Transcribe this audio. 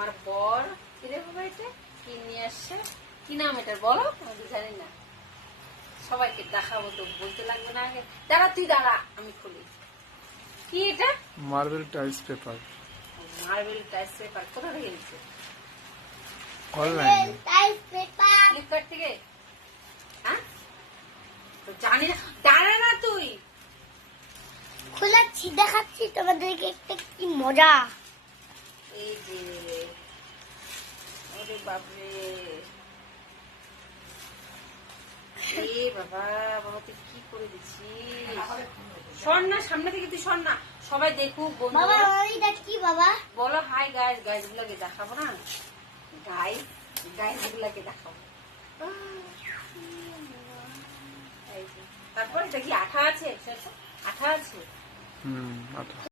আমার বর ফিরে হবে, এটা কি নিয়ে আসছে, কি নাম এটার বলো? আমি জানি না, সবাইকে দেখাবো তো, বলতে লাগবে না আগে? দাঁড়া তুই দাঁড়া, আমি খুলি। কি এটা? Marble tiles paper. Marble tiles paper. কোথা থেকে এনেছে? অনলাইন টাইলস পেপার ফ্লিপকার্ট থেকে। হ্যাঁ তো জানি না, দাঁড়া না তুই। খোলাচ্ছি, দেখাচ্ছি তোমাদেরকে একটা কি মজা। এই যে, ওরে বাপরে, এ বাবা, বাবা তুই কি করে দিচ্ছিস? সর না, সামনে থেকে তুই সর না, সবাই দেখুক বাবা বন্ধুরা। এটা কি বাবা? বলো হাই গাইস, গাইস গুলোকে দেখাবো না, গাইস, গাইস গুলোকে দেখাবো। এই যে, তারপর এটা কি আঠা আছে? আঠা আছে। আঠা।